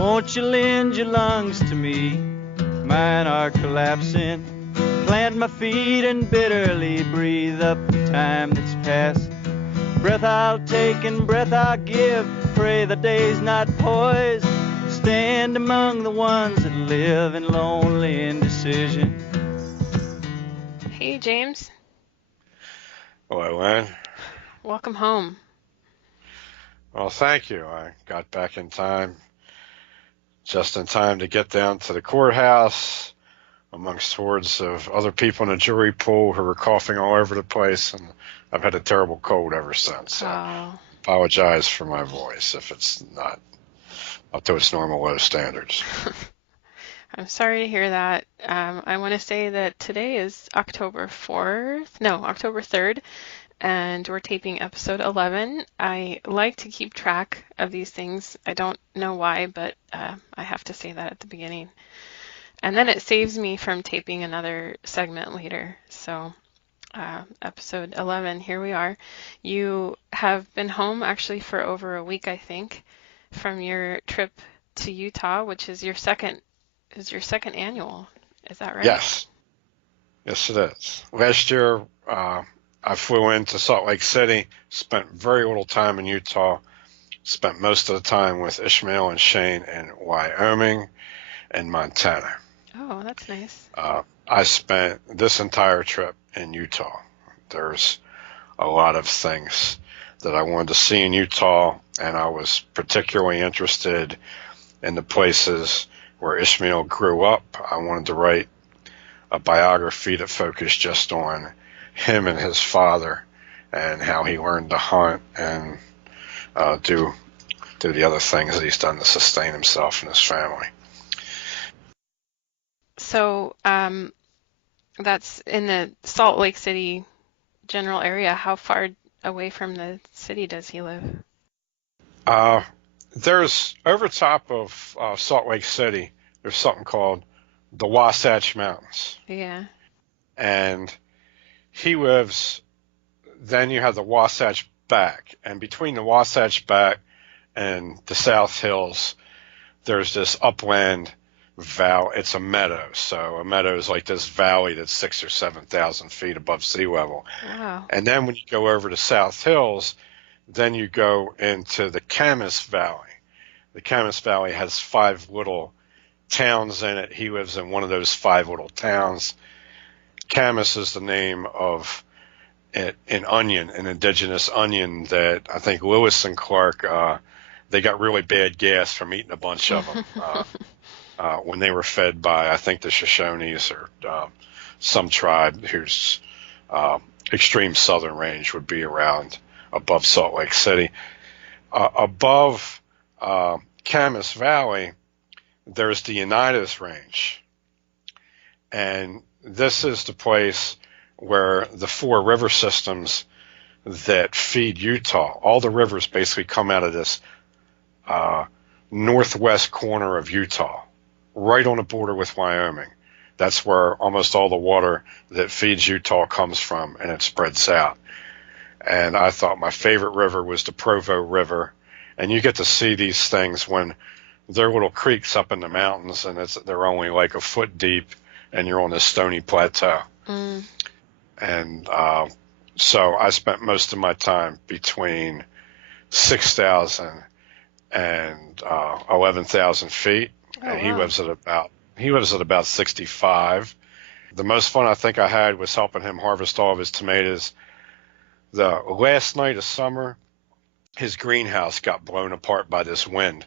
Won't you lend your lungs to me? Mine are collapsing. Plant my feet and bitterly breathe up the time that's passed. Breath I'll take and breath I'll give. Pray the day's not poised. Stand among the ones that live in lonely indecision. Hey, James. Hello, Lynn. Welcome home. Well, thank you. I got back in time, just in time to get down to the courthouse amongst hordes of other people in the jury pool who were coughing all over the place, and I've had a terrible cold ever since. So apologize for my voice if it's not up to its normal low standards. I'm sorry to hear that. I want to say that today is October 3rd, and we're taping episode 11. I like to keep track of these things. I don't know why, but I have to say that at the beginning. And then it saves me from taping another segment later. So episode 11, here we are. You have been home actually for over a week, I think, from your trip to Utah, which is your second annual. Is that right? Yes. Yes, it is. Last year, I flew into Salt Lake City, spent very little time in Utah, spent most of the time with Ishmael and Shane in Wyoming and Montana. Oh, that's nice. I spent this entire trip in Utah. There's a lot of things that I wanted to see in Utah, and I was particularly interested in the places where Ishmael grew up. I wanted to write a biography that focused just on him and his father and how he learned to hunt and do the other things that he's done to sustain himself and his family. So that's in the Salt Lake City general area. How far away from the city does he live? There's over top of Salt Lake City, there's something called the Wasatch Mountains. Yeah. And he lives, then you have the Wasatch Back. And between the Wasatch Back and the South Hills, there's this upland valley. It's a meadow. So a meadow is like this valley that's 6,000 or 7,000 feet above sea level. Wow. And then when you go over to South Hills, then you go into the Camas Valley. The Camas Valley has 5 little towns in it. He lives in one of those 5 little towns. Camas is the name of an onion, an indigenous onion that I think Lewis and Clark, they got really bad gas from eating a bunch of them when they were fed by, I think, the Shoshones or some tribe whose extreme southern range would be around above Salt Lake City. Above Camas Valley, there's the Unitas Range. And this is the place where the 4 river systems that feed Utah, all the rivers basically come out of this northwest corner of Utah, right on the border with Wyoming. That's where almost all the water that feeds Utah comes from, and it spreads out. And I thought my favorite river was the Provo River. And you get to see these things when they're little creeks up in the mountains, and they're only like a foot deep, and you're on this stony plateau. Mm. And so I spent most of my time between 6,000 and 11,000 feet. Oh, and he wow. lives at about 65. The most fun I think I had was helping him harvest all of his tomatoes. The last night of summer, his greenhouse got blown apart by this wind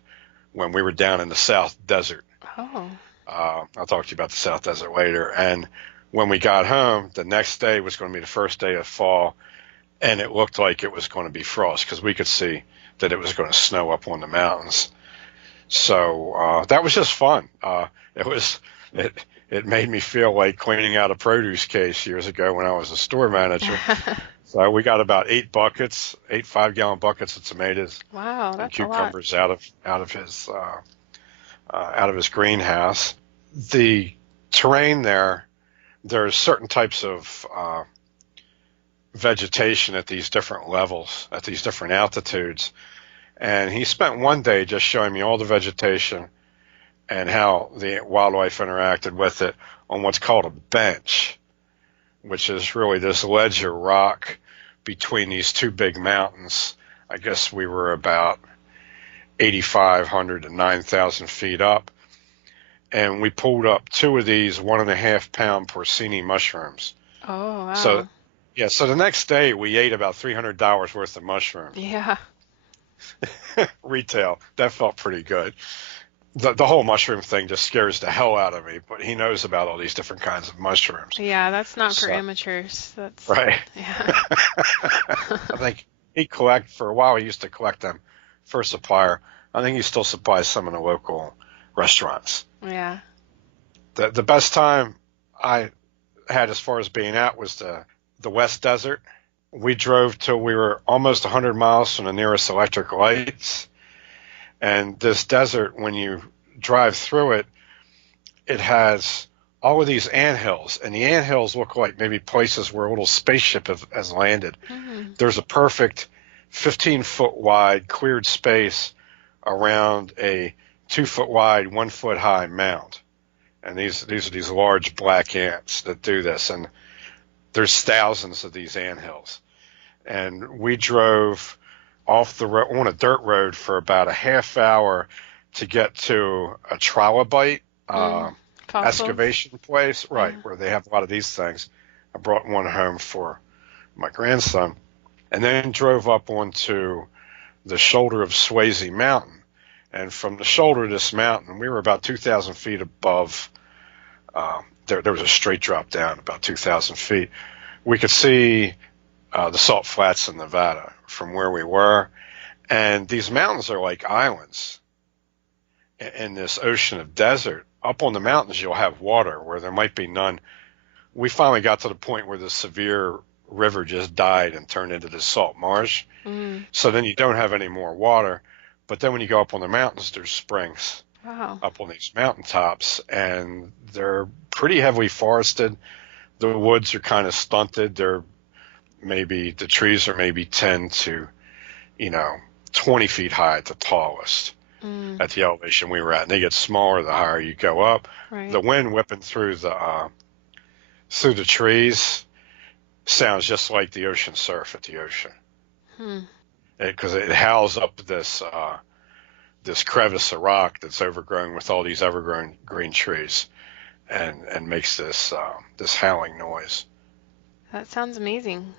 when we were down in the South Desert. Oh. I'll talk to you about the South Desert later. And when we got home, the next day was going to be the first day of fall, and it looked like it was going to be frost because we could see that it was going to snow up on the mountains. So that was just fun. It made me feel like cleaning out a produce case years ago when I was a store manager. So we got about 8 5-gallon buckets of tomatoes. Wow, and that's cucumbers out of his greenhouse. The terrain there's certain types of vegetation at these different levels, at these different altitudes. And he spent one day just showing me all the vegetation and how the wildlife interacted with it on what's called a bench, which is really this ledge of rock between these two big mountains. I guess we were about 8,500 to 9,000 feet up, and we pulled up two of these 1.5-pound porcini mushrooms. Oh, wow. So, yeah, so the next day we ate about $300 worth of mushrooms. Yeah. Retail. That felt pretty good. The whole mushroom thing just scares the hell out of me, but he knows about all these different kinds of mushrooms. Yeah, that's not for amateurs. That's right. Yeah. I think for a while he used to collect them for a supplier. I think he still supplies some in the local restaurants. Yeah. The best time I had as far as being out was the West Desert. We drove till we were almost 100 miles from the nearest electric lights. And this desert, when you drive through it, it has all of these anthills. And the anthills look like maybe places where a little spaceship has landed. Mm-hmm. There's a perfect 15-foot wide cleared space around a 2-foot wide, 1-foot high mound. And these are these large black ants that do this. And there's thousands of these anthills. And we drove off the road on a dirt road for about a half hour to get to a trilobite excavation place, right, where they have a lot of these things. I brought one home for my grandson, and then drove up onto the shoulder of Swayze Mountain. And from the shoulder of this mountain, we were about 2,000 feet above. There was a straight drop down about 2,000 feet. We could see the Salt Flats in Nevada from where we were. And these mountains are like islands in this ocean of desert. Up on the mountains, you'll have water where there might be none. We finally got to the point where the Sevier River just died and turned into this salt marsh. Mm. So then you don't have any more water. But then when you go up on the mountains, there's springs. Wow. Up on these mountaintops, and they're pretty heavily forested. The woods are kind of stunted. The trees are maybe 10 to, 20 feet high at the tallest at the elevation we were at. And they get smaller the higher you go up. Right. The wind whipping through the trees sounds just like the ocean surf at the ocean. Because it howls up this crevice of rock that's overgrown with all these evergreen green trees, and makes this howling noise. That sounds amazing.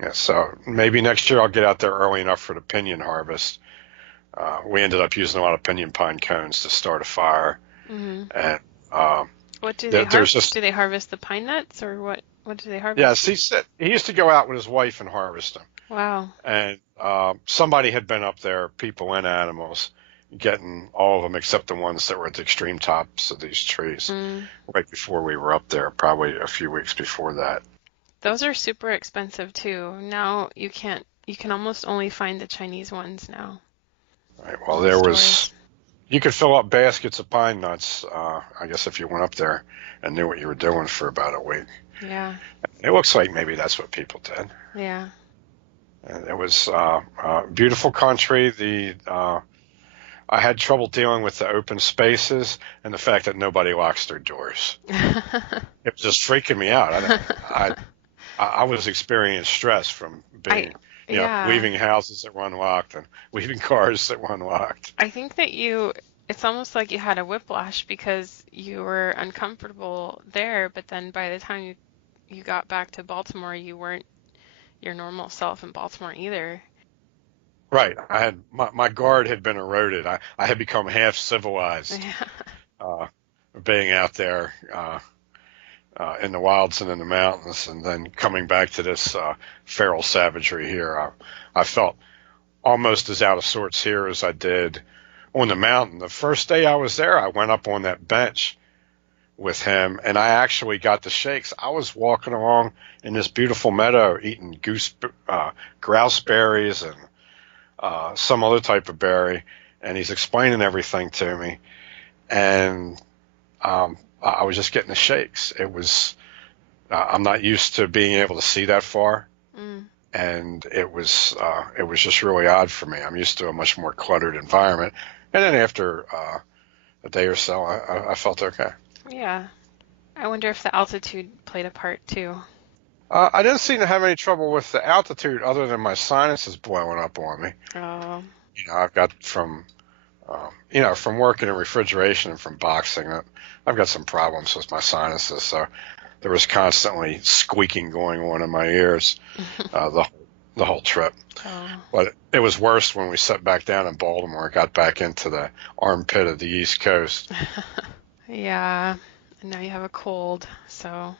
Yeah, so maybe next year I'll get out there early enough for the pinyon harvest. We ended up using a lot of pinyon pine cones to start a fire. Mm-hmm. And what do they harvest? Do they harvest the pine nuts, or what do they harvest? Yes, he used to go out with his wife and harvest them. Wow. And somebody had been up there, people and animals, getting all of them except the ones that were at the extreme tops of these trees right before we were up there, probably a few weeks before that. Those are super expensive too. Now you can almost only find the Chinese ones now. Right. Well, you could fill up baskets of pine nuts, I guess, if you went up there and knew what you were doing for about a week. Yeah. It looks like maybe that's what people did. Yeah. And it was beautiful country. I had trouble dealing with the open spaces and the fact that nobody locks their doors. It was just freaking me out. I was experiencing stress from being, leaving houses that were unlocked and leaving cars that were unlocked. I think that it's almost like you had a whiplash because you were uncomfortable there, but then by the time you got back to Baltimore, you weren't your normal self in Baltimore either. Right. I had my guard had been eroded. I had become half civilized, being out there in the wilds and in the mountains, and then coming back to this feral savagery here. I felt almost as out of sorts here as I did on the mountain. The first day I was there, I went up on that bench with him, and I actually got the shakes. I was walking along in this beautiful meadow eating grouse berries and some other type of berry, and he's explaining everything to me, and I was just getting the shakes. It was I'm not used to being able to see that far, and it was just really odd for me. I'm used to a much more cluttered environment, and then after a day or so, I felt okay. Yeah. I wonder if the altitude played a part too. I didn't seem to have any trouble with the altitude other than my sinuses blowing up on me. Oh. I've got from working in refrigeration and from boxing, I've got some problems with my sinuses. So there was constantly squeaking going on in my ears the whole trip. Oh. But it was worse when we sat back down in Baltimore, got back into the armpit of the East Coast. Yeah. And now you have a cold, so.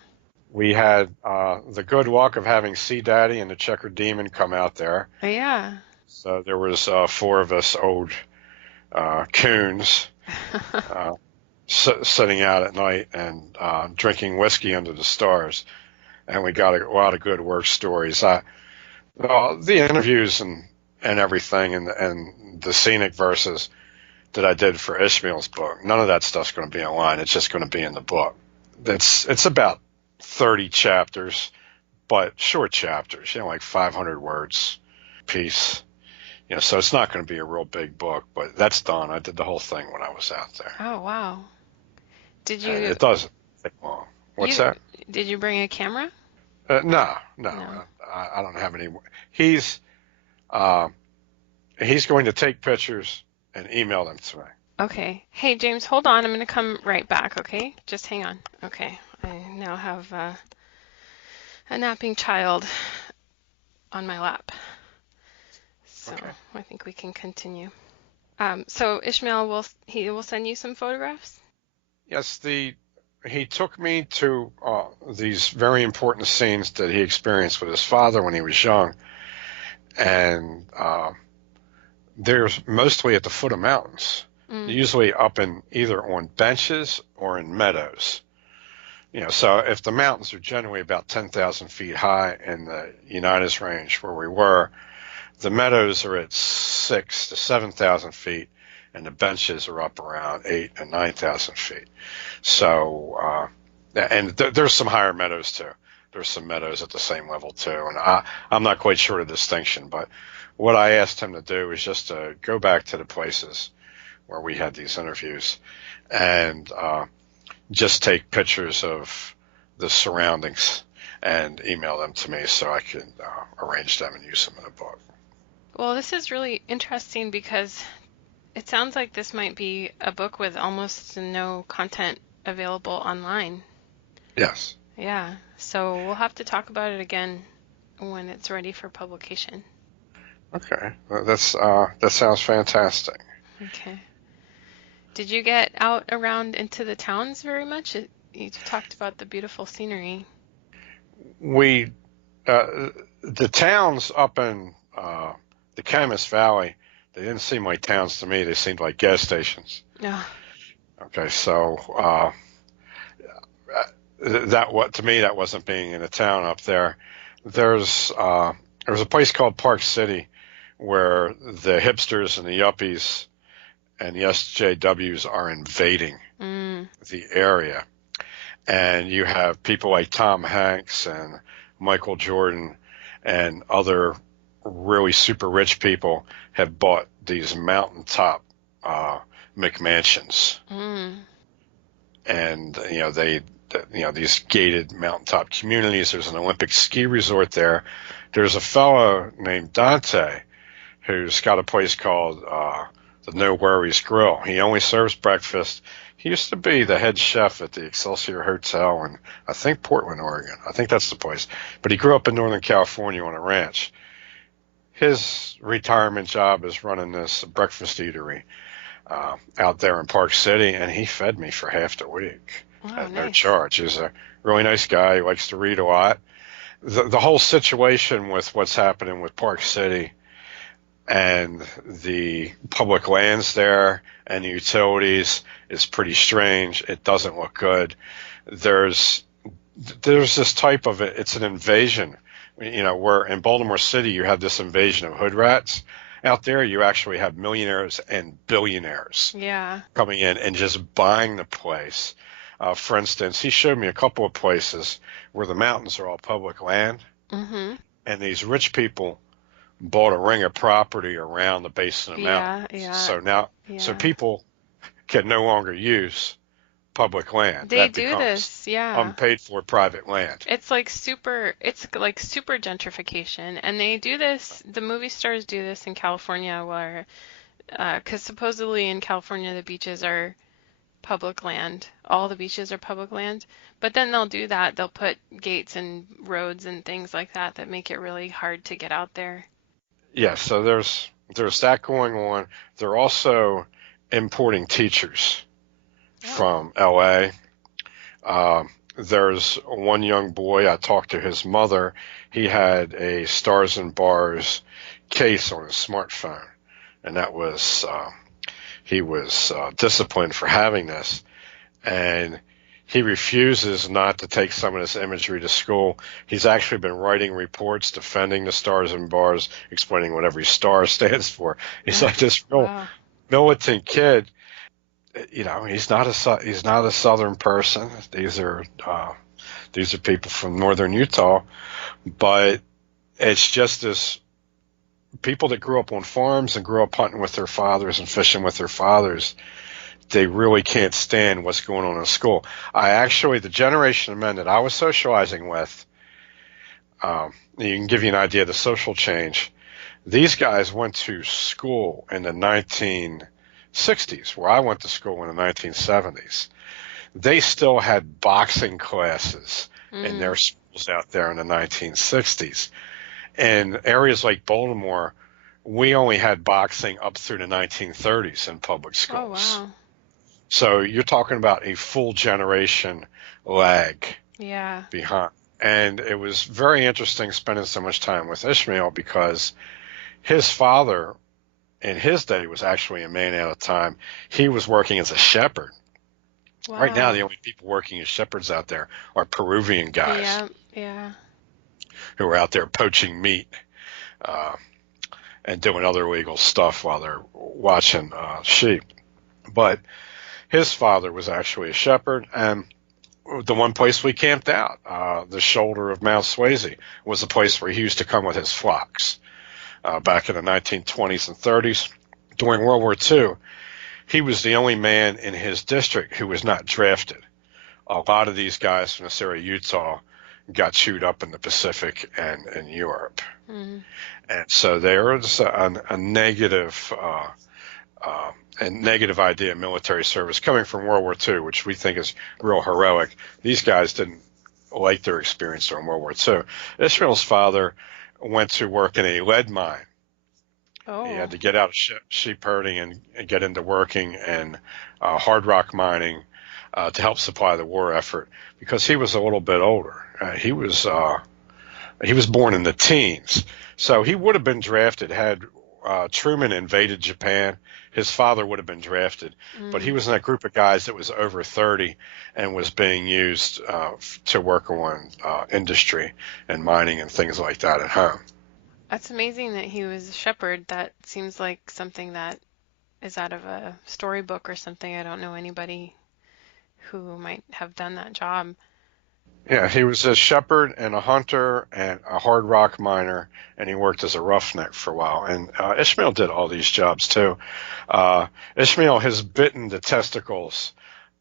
We had the good luck of having Sea Daddy and the Checker Demon come out there. Yeah. So there was 4 of us old coons sitting out at night and drinking whiskey under the stars, and we got a lot of good work stories. The interviews and everything, and the scenic verses that I did for Ishmael's book, none of that stuff's going to be online. It's just going to be in the book. It's about 30 chapters, but short chapters, like 500 words piece. So it's not going to be a real big book, but that's done. I did the whole thing when I was out there. Oh, wow. Did you? And it doesn't take long. What's that? Did you bring a camera? No. I don't have any. He's going to take pictures and email them to me. Okay. Hey, James, hold on. I'm going to come right back, okay? Just hang on. Okay. I now have a napping child on my lap. So Okay. I think we can continue. So Ishmael will send you some photographs? Yes, he took me to these very important scenes that he experienced with his father when he was young, and they're mostly at the foot of mountains, usually up in either on benches or in meadows. So if the mountains are generally about 10,000 feet high in the Unitas Range where we were, the meadows are at 6,000 to 7,000 feet, and the benches are up around 8,000 and 9,000 feet. So, and there's some higher meadows too. There's some meadows at the same level too, and I'm not quite sure of the distinction. But what I asked him to do is just to go back to the places where we had these interviews, and just take pictures of the surroundings and email them to me so I can arrange them and use them in a book. Well, this is really interesting because it sounds like this might be a book with almost no content available online. Yes. Yeah, so we'll have to talk about it again when it's ready for publication. Okay, well, that sounds fantastic. Okay. Did you get out around into the towns very much? You talked about the beautiful scenery. The towns up in the Camas Valley, they didn't seem like towns to me. They seemed like gas stations. Yeah. Okay, so to me that wasn't being in a town up there. There's a place called Park City where the hipsters and the yuppies and the SJWs are invading the area, and you have people like Tom Hanks and Michael Jordan and other really super rich people have bought these mountaintop McMansions, and these gated mountaintop communities. There's an Olympic ski resort there. There's a fellow named Dante who's got a place called the No Worries Grill. He only serves breakfast. He used to be the head chef at the Excelsior Hotel in, I think, Portland, Oregon. I think that's the place. But he grew up in Northern California on a ranch. His retirement job is running this breakfast eatery out there in Park City, and he fed me for half the week at no charge. He's a really nice guy. He likes to read a lot. The whole situation with what's happening with Park City and the public lands there and the utilities is pretty strange. It doesn't look good. There's this type of it. It's an invasion. Where in Baltimore City you have this invasion of hood rats. Out there you actually have millionaires and billionaires coming in and just buying the place. For instance, he showed me a couple of places where the mountains are all public land, and these rich people bought a ring of property around the base of the mountain. So now, so people can no longer use public land. They That do becomes this, yeah. unpaid for private land. It's like super gentrification, and they do this, the movie stars do this in California where, because supposedly in California the beaches are public land. All the beaches are public land. But then they'll do that. They'll put gates and roads and things like that that make it really hard to get out there. Yeah, so there's that going on. They're also importing teachers from LA. There's one young boy, I talked to his mother. He had a Stars and Bars case on his smartphone, and that was he was disciplined for having this, and he refuses not to take some of this imagery to school. He's actually been writing reports defending the Stars and Bars, explaining what every star stands for. He's like this real militant kid. You know, he's not a Southern person. These are people from Northern Utah, but it's just this people that grew up on farms and grew up hunting with their fathers and fishing with their fathers. They really can't stand what's going on in school. The generation of men that I was socializing with, you can give you an idea of the social change. These guys went to school in the 1960s, where I went to school in the 1970s. They still had boxing classes in their schools out there in the 1960s. In areas like Baltimore, we only had boxing up through the 1930s in public schools. Oh, wow. So you're talking about a full generation lag behind. And it was very interesting spending so much time with Ishmael because his father in his day was actually a man out of time. He was working as a shepherd. Wow. Right now, the only people working as shepherds out there are Peruvian guys who are out there poaching meat and doing other illegal stuff while they're watching sheep. But his father was actually a shepherd, and the one place we camped out, the shoulder of Mount Swayze, was the place where he used to come with his flocks back in the 1920s and 30s. During World War II, he was the only man in his district who was not drafted. A lot of these guys from this area of Utah got chewed up in the Pacific and in Europe. Mm-hmm. And so there is a negative idea of military service coming from World War II, which we think is real heroic. These guys didn't like their experience during World War II. Ishmael's father went to work in a lead mine. Oh. He had to get out of sheep herding and get into working in hard rock mining to help supply the war effort because he was a little bit older. He was born in the teens, so he would have been drafted had Truman invaded Japan. His father would have been drafted, but he was in that group of guys that was over 30 and was being used to work on industry and mining and things like that at home. That's amazing that he was a shepherd. That seems like something that is out of a storybook or something. I don't know anybody who might have done that job. Yeah, he was a shepherd and a hunter and a hard rock miner, and he worked as a roughneck for a while. And Ishmael did all these jobs too. Ishmael has bitten the testicles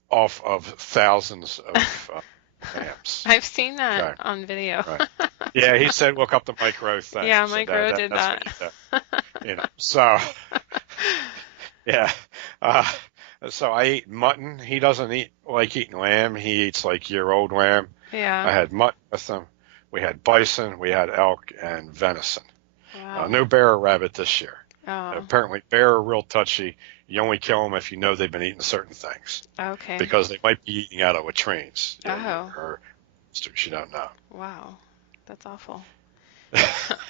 off of thousands of lambs. I've seen that on video. Right. Yeah, he said, look up the Mike Rowe thing. Yeah, Mike Rowe did that. So, yeah. So I eat mutton. He doesn't like eating lamb. He eats like year-old lamb. Yeah. I had mutton with him. We had bison. We had elk and venison. Wow. No bear or rabbit this year. Oh. Apparently, bear are real touchy. You only kill them if you know they've been eating certain things. Okay. Because they might be eating out of latrines. Oh. Or you don't know. Wow. That's awful.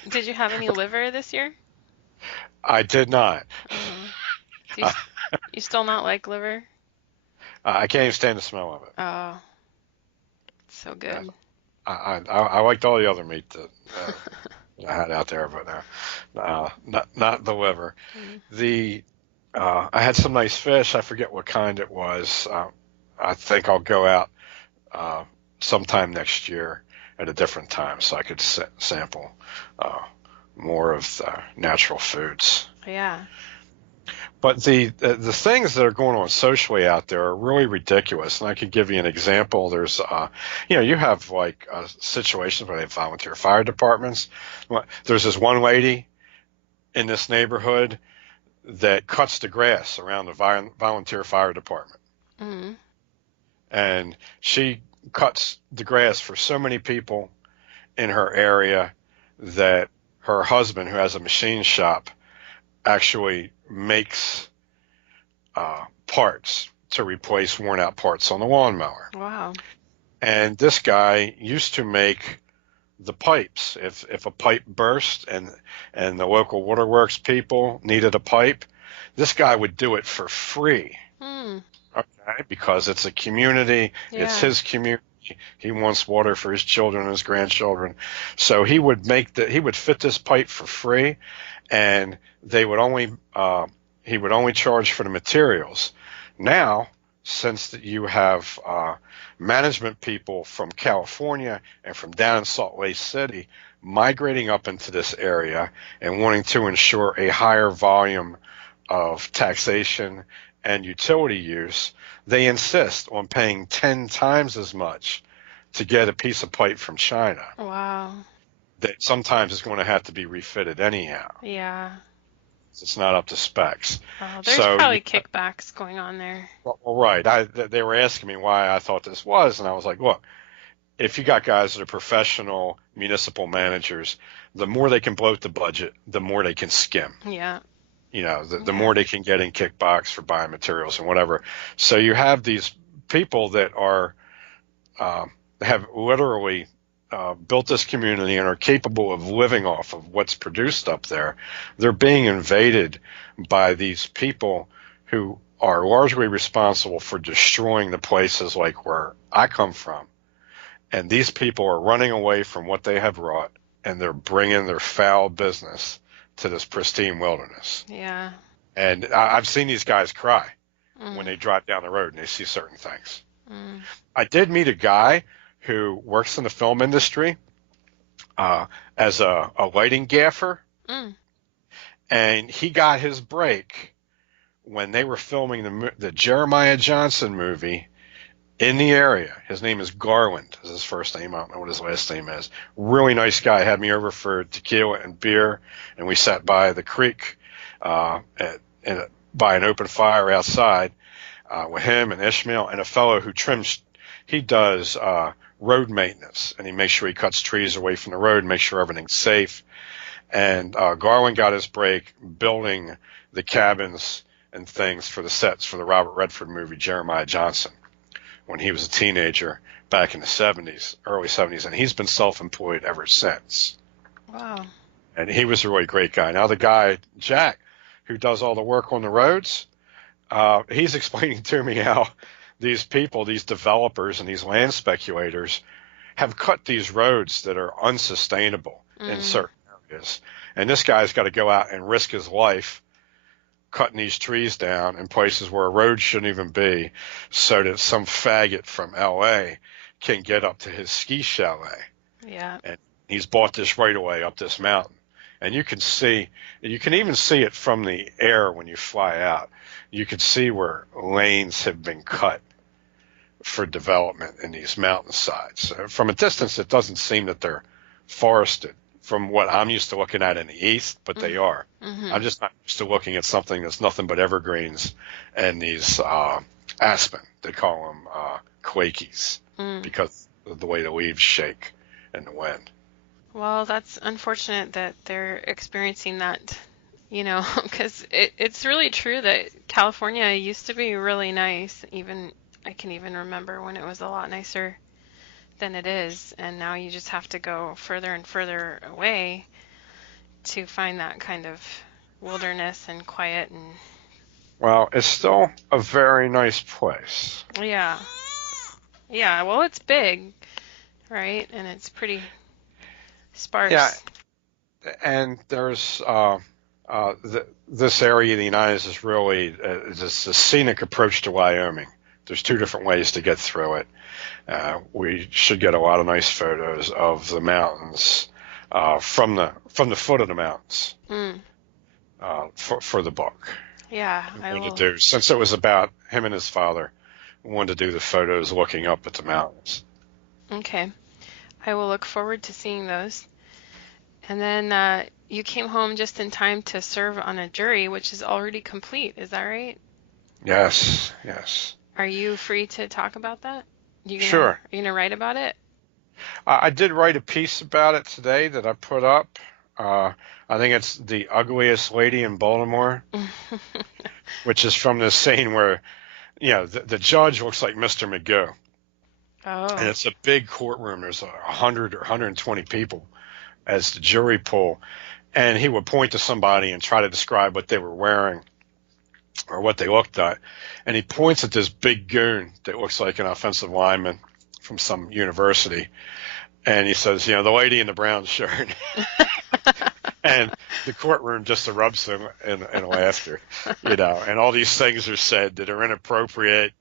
Did you have any liver this year? I did not. Mm-hmm. You still not like liver? I can't even stand the smell of it. Oh. So good. I liked all the other meat that I had out there, but not the liver. Mm. I had some nice fish. I forget what kind it was. I think I'll go out sometime next year at a different time so I could sample more of the natural foods. Yeah. But the things that are going on socially out there are really ridiculous. And I could give you an example. There's, you have like situations where they have volunteer fire departments. There's this one lady in this neighborhood that cuts the grass around the volunteer fire department. Mm. And she cuts the grass for so many people in her area that her husband, who has a machine shop, actually makes parts to replace worn out parts on the lawnmower. Wow. And this guy used to make the pipes. If a pipe burst and the local waterworks people needed a pipe, this guy would do it for free. Okay, because it's a community, it's his community. He wants water for his children and his grandchildren. So he would fit this pipe for free, and he would only charge for the materials. Now, since you have management people from California and from down in Salt Lake City migrating up into this area and wanting to ensure a higher volume of taxation and utility use, they insist on paying 10 times as much to get a piece of pipe from China. Wow. That sometimes is going to have to be refitted anyhow. Yeah. It's not up to specs. Oh, there's probably kickbacks going on there. Well, right. They were asking me why I thought this was, and I was like, look, if you got guys that are professional municipal managers, the more they can bloat the budget, the more they can skim. Yeah. The more they can get in kickbacks for buying materials and whatever. So you have these people that are have literally built this community and are capable of living off of what's produced up there. They're being invaded by these people who are largely responsible for destroying the places like where I come from. And these people are running away from what they have wrought, and they're bringing their foul business to this pristine wilderness. Yeah. And I've seen these guys cry when they drive down the road and they see certain things. I did meet a guy who works in the film industry as a lighting gaffer. And he got his break when they were filming the Jeremiah Johnson movie in the area. His name is Garland, is his first name. I don't know what his last name is. Really nice guy. Had me over for tequila and beer, and we sat by the creek by an open fire outside with him and Ishmael and a fellow who trims. He does road maintenance, and he makes sure he cuts trees away from the road and makes sure everything's safe. And Garland got his break building the cabins and things for the sets for the Robert Redford movie Jeremiah Johnson when he was a teenager back in the 70s, early 70s, and he's been self-employed ever since. Wow. And he was a really great guy. Now the guy, Jack, who does all the work on the roads, he's explaining to me how these people, these developers and these land speculators have cut these roads that are unsustainable in certain areas. And this guy's got to go out and risk his life cutting these trees down in places where a road shouldn't even be so that some faggot from L.A. can get up to his ski chalet. Yeah. And he's bought this right away up this mountain. And you can even see it from the air when you fly out. You can see where lanes have been cut for development in these mountainsides. From a distance, it doesn't seem that they're forested from what I'm used to looking at in the east, but they are. I'm just not used to looking at something that's nothing but evergreens and these aspen. They call them quakies because of the way the leaves shake in the wind. Well, that's unfortunate that they're experiencing that, because it's really true that California used to be really nice. I can even remember when it was a lot nicer than it is, and now you just have to go further and further away to find that kind of wilderness and quiet. And well, it's still a very nice place. Yeah, well, it's big, right? And it's pretty sparse. Yeah, and there's this area of the United States is really it's a scenic approach to Wyoming. There's two different ways to get through it. We should get a lot of nice photos of the mountains from the foot of the mountains for the book. Yeah, He I wanted will. to do, since it was about him and his father, he wanted to do the photos looking up at the mountains. Okay. I will look forward to seeing those. And then you came home just in time to serve on a jury, which is already complete. Is that right? Yes, yes. Are you free to talk about that? Sure. Are you gonna write about it? I did write a piece about it today that I put up. I think it's The Ugliest Lady in Baltimore, which is from this scene where, the judge looks like Mr. Magoo. And Oh. it's a big courtroom. There's 100 or 120 people as the jury pool. And he would point to somebody and try to describe what they were wearing or what they looked like. And he points at this big goon that looks like an offensive lineman from some university. And he says, the lady in the brown shirt. And the courtroom just erupts them in laughter, and all these things are said that are inappropriate,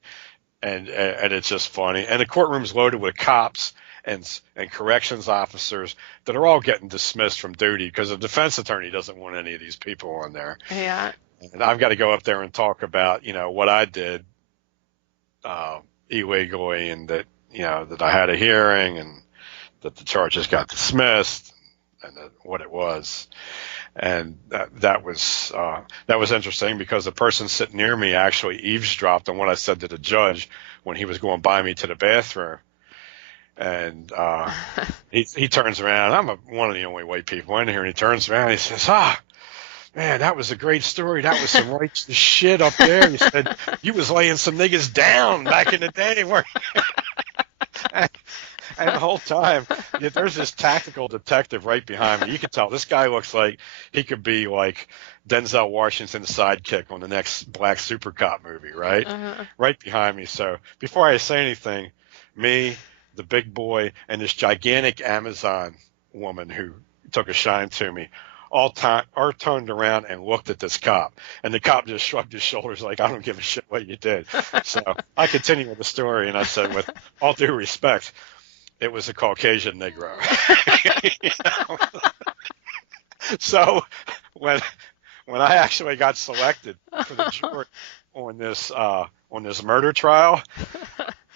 and it's just funny. And the courtroom's loaded with cops and corrections officers that are all getting dismissed from duty because the defense attorney doesn't want any of these people on there. Yeah. And I've got to go up there and talk about, what I did illegally, and that, that I had a hearing and that the charges got dismissed and what it was. And that was interesting because the person sitting near me actually eavesdropped on what I said to the judge when he was going by me to the bathroom. And he turns around. I'm one of the only white people in here, and he turns around and he says, man, that was a great story. That was some righteous shit up there. He said, you was laying some niggas down back in the day. And the whole time, there's this tactical detective right behind me. You can tell this guy looks like he could be like Denzel Washington's sidekick on the next Black Super Cop movie, right? Uh-huh. Right behind me. So before I say anything, me, the big boy, and this gigantic Amazon woman who took a shine to me all turned around and looked at this cop. And the cop just shrugged his shoulders like, I don't give a shit what you did. So I continue with the story, and I said, with all due respect, it was a Caucasian Negro. So when I actually got selected for the jury on this murder trial,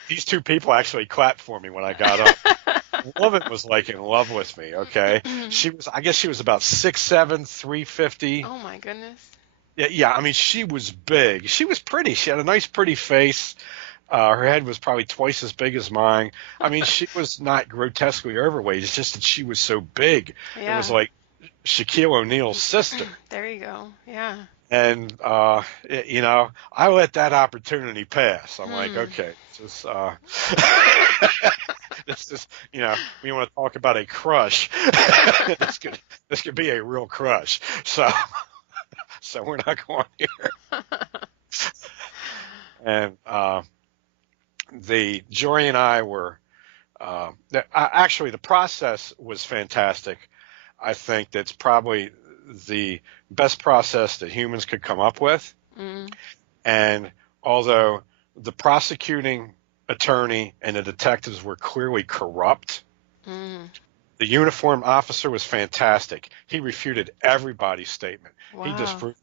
these two people actually clapped for me when I got up. The woman was like in love with me. Okay, I guess she was about 6'7", 350. Oh my goodness. Yeah. I mean, she was big. She was pretty. She had a nice, pretty face. Her head was probably twice as big as mine. I mean, she was not grotesquely overweight. It's just that she was so big. Yeah. It was like Shaquille O'Neal's sister. There you go. Yeah. And, I let that opportunity pass. I'm like, okay, this is, we want to talk about a crush. This could be a real crush. So we're not going here. And, the jury and I were actually the process was fantastic. I think that's probably the best process that humans could come up with. And although the prosecuting attorney and the detectives were clearly corrupt, the uniformed officer was fantastic. He refuted everybody's statement. Wow. He disproved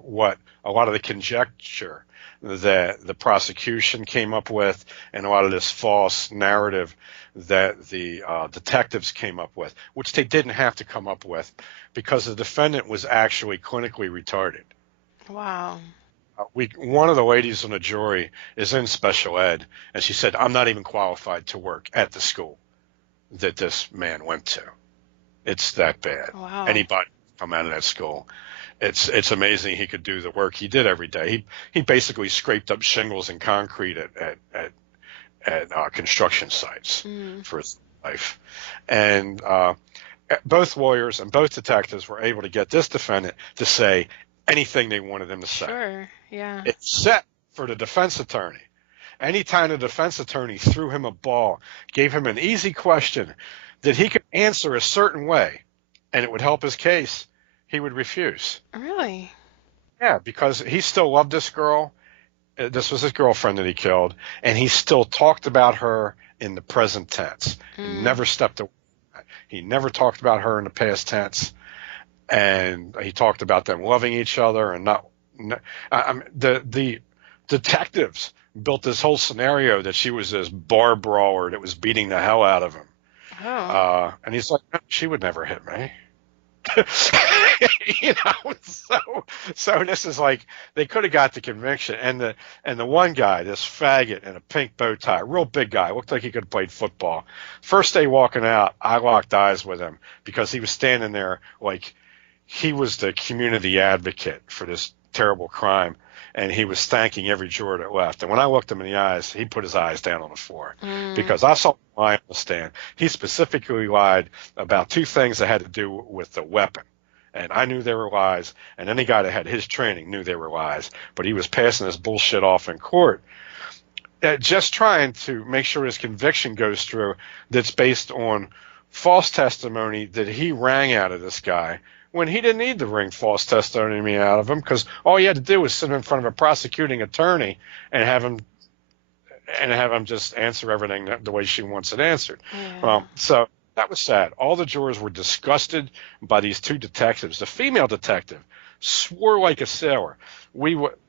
what a lot of the conjecture that the prosecution came up with and a lot of this false narrative that the detectives came up with, which they didn't have to come up with because the defendant was actually clinically retarded. Wow. One of the ladies on the jury is in special ed, and she said, I'm not even qualified to work at the school that this man went to. It's that bad. Wow. Anybody come out of that school. It's amazing he could do the work he did every day. He basically scraped up shingles and concrete at construction sites for his life. And both lawyers and both detectives were able to get this defendant to say anything they wanted him to say. Sure, yeah. Except for the defense attorney. Anytime the defense attorney threw him a ball, gave him an easy question that he could answer a certain way, and it would help his case, he would refuse. Really? Yeah, because he still loved this girl. This was his girlfriend that he killed, and he still talked about her in the present tense. He never stepped away. He never talked about her in the past tense, and he talked about them loving each other and not The detectives built this whole scenario that she was this bar brawler that was beating the hell out of him. Oh. And he's like, no, she would never hit me. So this is like they could have got the conviction, and the one guy, this faggot in a pink bow tie, real big guy, looked like he could have played football. First day walking out, I locked eyes with him because he was standing there like he was the community advocate for this terrible crime, and he was thanking every juror that left. And when I looked him in the eyes, he put his eyes down on the floor because I saw him lie on the stand. He specifically lied about two things that had to do with the weapon. And I knew they were lies, and any guy that had his training knew they were lies. But he was passing this bullshit off in court, just trying to make sure his conviction goes through that's based on false testimony that he rang out of this guy when he didn't need to wring false testimony out of him, because all he had to do was sit in front of a prosecuting attorney and have him just answer everything the way she wants it answered. Yeah. So that was sad. All the jurors were disgusted by these two detectives. The female detective swore like a sailor.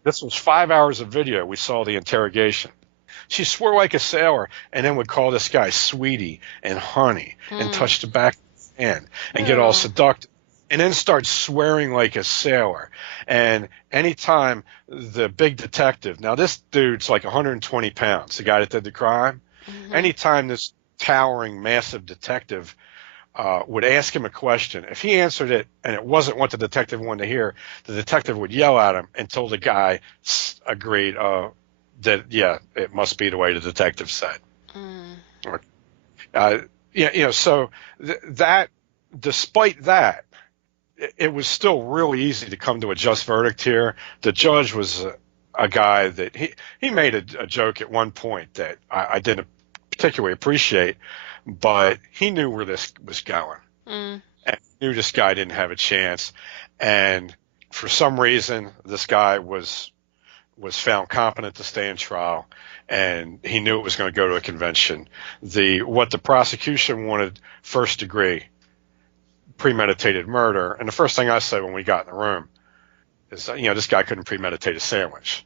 This was 5 hours of video. We saw the interrogation. She swore like a sailor and then would call this guy sweetie and honey and touch the back of his hand and get all seductive. And then start swearing like a sailor. And anytime the big detective, now this dude's like 120 pounds, the guy that did the crime, anytime this towering, massive detective would ask him a question, if he answered it and it wasn't what the detective wanted to hear, the detective would yell at him until the guy agreed that, yeah, it must be the way the detective said. So that, despite that, it was still really easy to come to a just verdict here. The judge was a guy that he made a joke at one point that I didn't particularly appreciate, but he knew where this was going. And knew this guy didn't have a chance. And for some reason, this guy was found competent to stand trial, and he knew it was going to go to a convention. What the prosecution wanted, first degree, premeditated murder, and the first thing I said when we got in the room is, this guy couldn't premeditate a sandwich.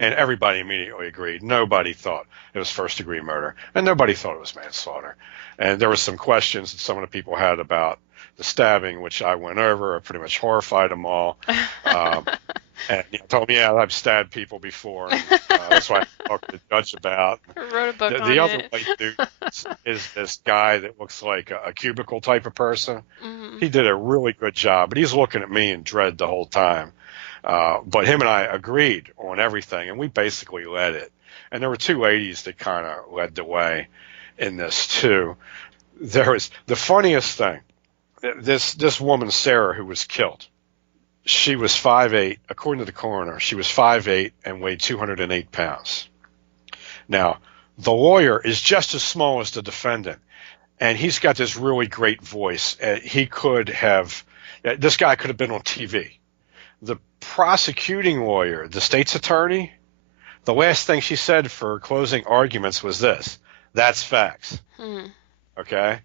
And everybody immediately agreed. Nobody thought it was first degree murder, and nobody thought it was manslaughter. And there were some questions that some of the people had about the stabbing, which I went over. I pretty much horrified them all. And told me, yeah, I've stabbed people before. And, that's what I talked to the judge about. I wrote a book on the other it. white dude is this guy that looks like a cubicle type of person. He did a really good job, but he's looking at me in dread the whole time. But him and I agreed on everything, and we basically led it. And there were two ladies that kind of led the way in this too. There was the funniest thing. This woman, Sarah, who was killed, she was 5'8", according to the coroner. She was 5'8" and weighed 208 pounds. Now, the lawyer is just as small as the defendant, and he's got this really great voice. This guy could have been on TV. The prosecuting lawyer, the state's attorney, the last thing she said for closing arguments was this: "That's facts." Okay?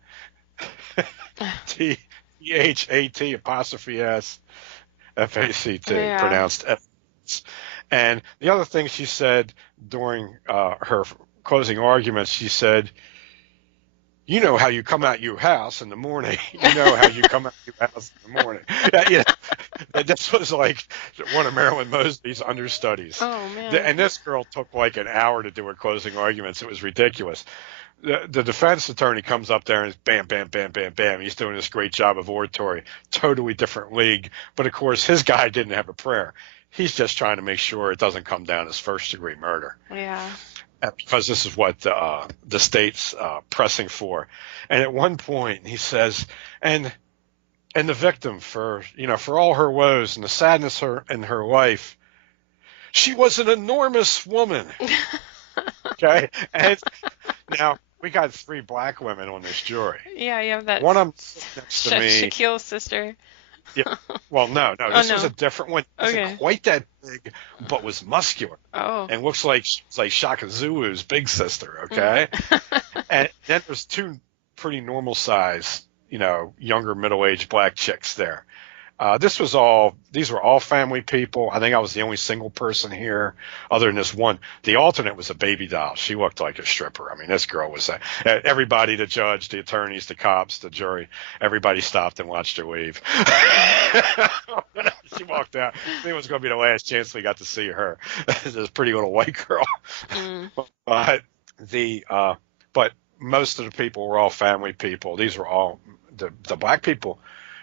THAT apostrophe S FACT, pronounced F. And the other thing she said during her closing arguments, she said, "You know how you come out your house in the morning. You know how you come out your house in the morning." This was like one of Marilyn Mosley's understudies. Oh, man. And this girl took like an hour to do her closing arguments. It was ridiculous. The defense attorney comes up there and is bam, bam, bam, bam, bam. He's doing this great job of oratory. Totally different league. But, of course, his guy didn't have a prayer. He's just trying to make sure it doesn't come down as first-degree murder. Yeah. Because this is what the state's pressing for. And at one point he says, and the victim, for all her woes and the sadness in her life, she was an enormous woman. Okay? And now we got 3 black women on this jury. Yeah, you have that. One of them next to me. Shaquille's sister. Yeah. Well, no. This was a different one. It wasn't quite that big, but was muscular. Oh. And looks like Shaka Zulu's big sister. Okay. And then there's 2 pretty normal size, younger middle-aged black chicks there. These were all family people. I think I was the only single person here other than this one. The alternate was a baby doll. She looked like a stripper. I mean, this girl was, everybody, the judge, the attorneys, the cops, the jury, everybody stopped and watched her leave. She walked out. I think it was going to be the last chance we got to see her. This pretty little white girl. But but most of the people were all family people. These were all the black people,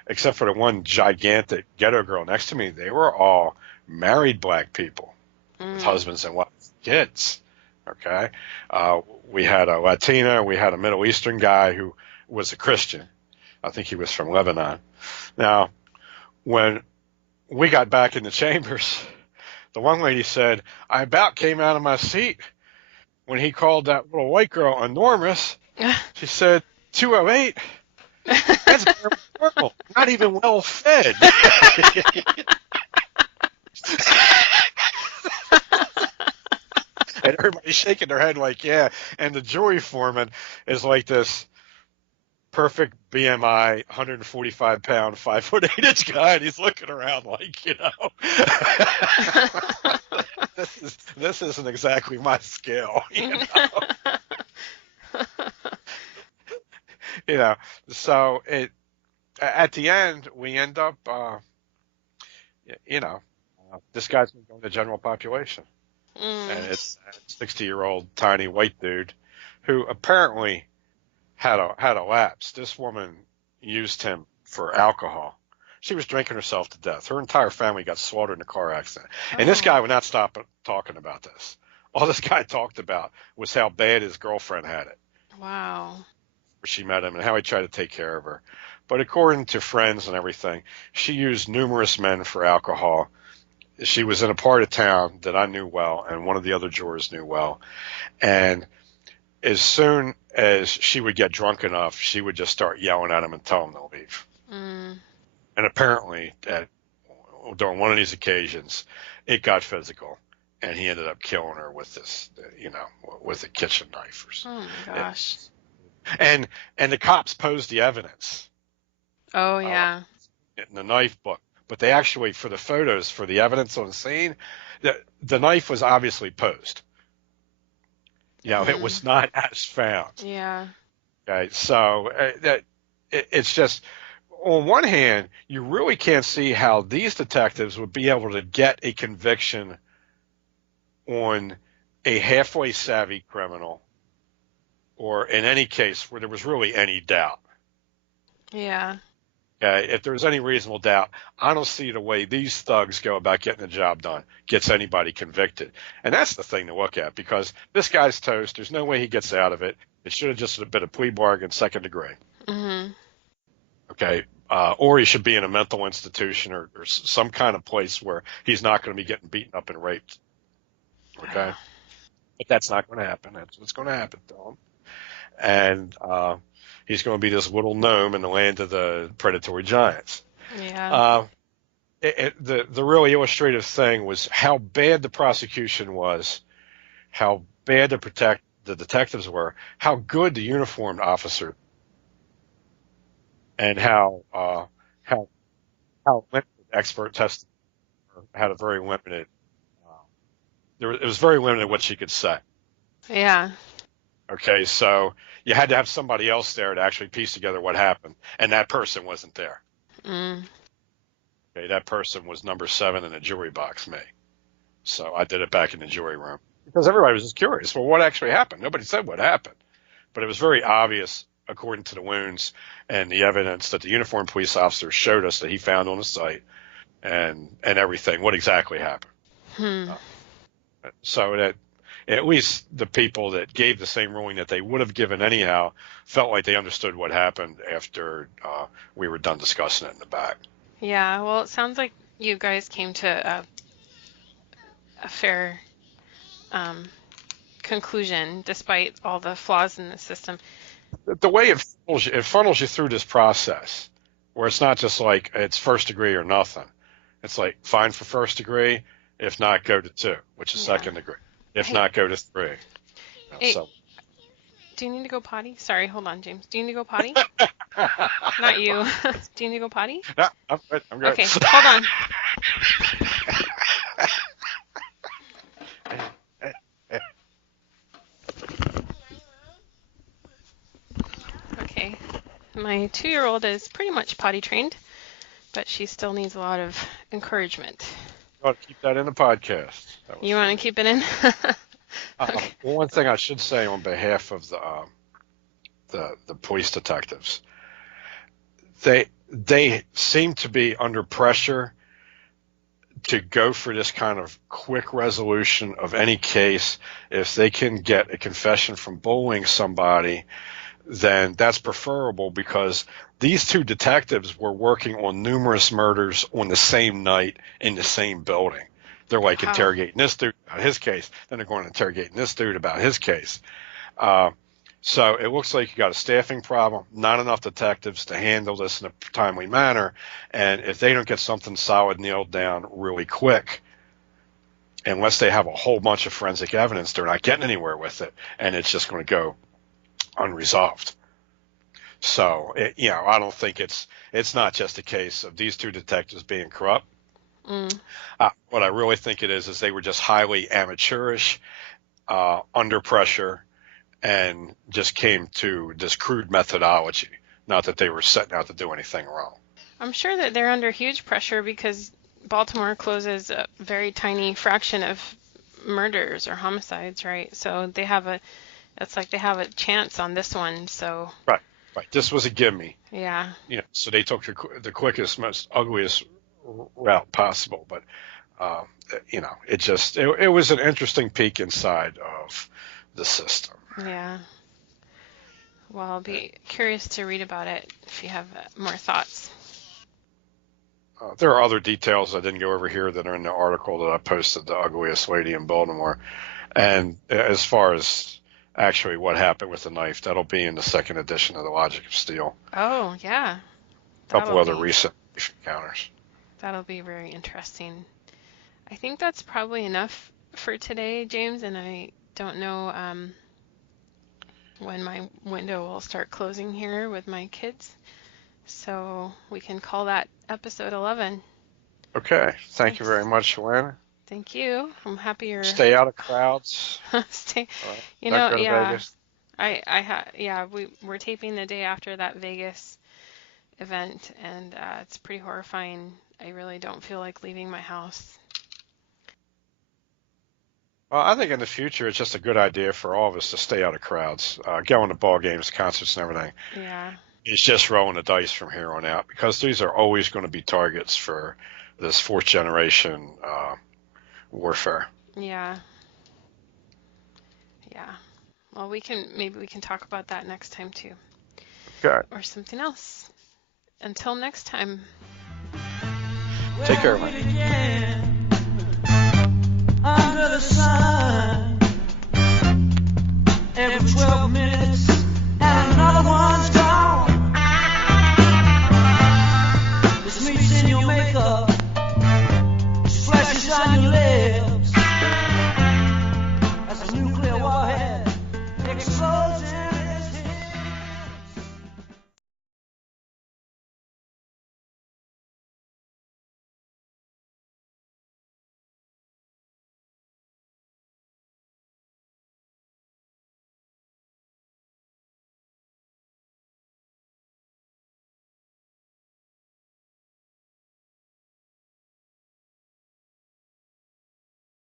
except for the one gigantic ghetto girl next to me. They were all married black people with husbands and wives, kids. Okay, we had a Latina, we had a Middle Eastern guy who was a Christian. I think he was from Lebanon. Now, when we got back in the chambers, the one lady said, "I about came out of my seat when he called that little white girl enormous." She said, 208. That's very normal. Not even well fed. And everybody's shaking their head like, yeah. And the jury foreman is like this perfect BMI, 145-pound, 5'8" guy, and he's looking around like, this isn't exactly my scale, So at the end, we end up, this guy's going to go in the general population. And it's a 60-year-old tiny white dude who apparently had a lapse. This woman used him for alcohol. She was drinking herself to death. Her entire family got slaughtered in a car accident. And this guy would not stop talking about this. All this guy talked about was how bad his girlfriend had it. Wow. She met him and how he tried to take care of her. But according to friends and everything, she used numerous men for alcohol. She was in a part of town that I knew well and one of the other jurors knew well. And as soon as she would get drunk enough, she would just start yelling at him and tell him to leave. And apparently, during one of these occasions, it got physical, and he ended up killing her with this, with a kitchen knife or something. Oh my gosh! And the cops posed the evidence. Oh yeah. In the knife book, but they actually, for the photos, for the evidence on the scene, the knife was obviously posed. It was not as found. Yeah. Okay, so it's just, on one hand, you really can't see how these detectives would be able to get a conviction on a halfway savvy criminal, or in any case where there was really any doubt. Yeah. Okay, if there's any reasonable doubt, I don't see the way these thugs go about getting the job done gets anybody convicted. And that's the thing to look at, because this guy's toast. There's no way he gets out of it. It should have just been a plea bargain, second degree. Okay, or he should be in a mental institution or some kind of place where he's not going to be getting beaten up and raped. Okay, but that's not going to happen. That's what's going to happen to him. And he's going to be this little gnome in the land of the predatory giants. Yeah. The really illustrative thing was how bad the prosecution was, how bad the detectives were, how good the uniformed officer, and how limited expert testing had a very limited. It was very limited what she could say. Yeah. Okay, so you had to have somebody else there to actually piece together what happened, and that person wasn't there. Okay, that person was number 7 in the jury box, me. So I did it back in the jury room because everybody was just curious. Well, what actually happened? Nobody said what happened, but it was very obvious, according to the wounds and the evidence that the uniformed police officer showed us that he found on the site, and everything, what exactly happened. So that at least the people that gave the same ruling that they would have given anyhow felt like they understood what happened after we were done discussing it in the back. Yeah, well, it sounds like you guys came to a fair conclusion despite all the flaws in the system. The way it funnels you through this process, where it's not just like it's first degree or nothing. It's like fine for first degree, if not go to 2, which is second degree. If not, go to 3. Do you need to go potty? Sorry, hold on, James. Do you need to go potty? Not you. Do you need to go potty? No, I'm good. I'm good. Okay, hold on. Okay. My 2-year-old is pretty much potty trained, but she still needs a lot of encouragement. I ought to keep that in the podcast. You want to keep it in? Okay. One thing I should say on behalf of the police detectives, they seem to be under pressure to go for this kind of quick resolution of any case. If they can get a confession from bullying somebody, then that's preferable, because these two detectives were working on numerous murders on the same night in the same building. They're like interrogating this dude about his case, then they're going to interrogating this dude about his case. So it looks like you got a staffing problem, not enough detectives to handle this in a timely manner. And if they don't get something solid nailed down really quick, unless they have a whole bunch of forensic evidence, they're not getting anywhere with it, and it's just going to go unresolved. So, I don't think it's not just a case of these two detectives being corrupt. What I really think it is they were just highly amateurish, under pressure, and just came to this crude methodology. Not that they were setting out to do anything wrong. I'm sure that they're under huge pressure because Baltimore closes a very tiny fraction of murders or homicides, right? So it's like they have a chance on this one. So right. This was a gimme. Yeah. So they took the quickest, most ugliest route possible. But it was an interesting peek inside of the system. Yeah. Well, I'll be curious to read about it if you have more thoughts. There are other details I didn't go over here that are in the article that I posted, The Ugliest Lady in Baltimore. And as far as actually what happened with the knife, that'll be in the second edition of The Logic of Steel. Oh, yeah. A couple other recent encounters. That'll be very interesting. I think that's probably enough for today, James, and I don't know when my window will start closing here with my kids. So we can call that episode 11. Okay. Thank you very much, Joanna. Thank you. I'm happy you're... Stay out of crowds. Stay... Don't go to Vegas. We're taping the day after that Vegas event, and it's pretty horrifying. I really don't feel like leaving my house. Well, I think in the future it's just a good idea for all of us to stay out of crowds, going to ball games, concerts, and everything. Yeah. It's just rolling the dice from here on out, because these are always going to be targets for this fourth generation warfare. Yeah. Well, maybe we can talk about that next time too. Okay. Or something else. Until next time. Take care, man.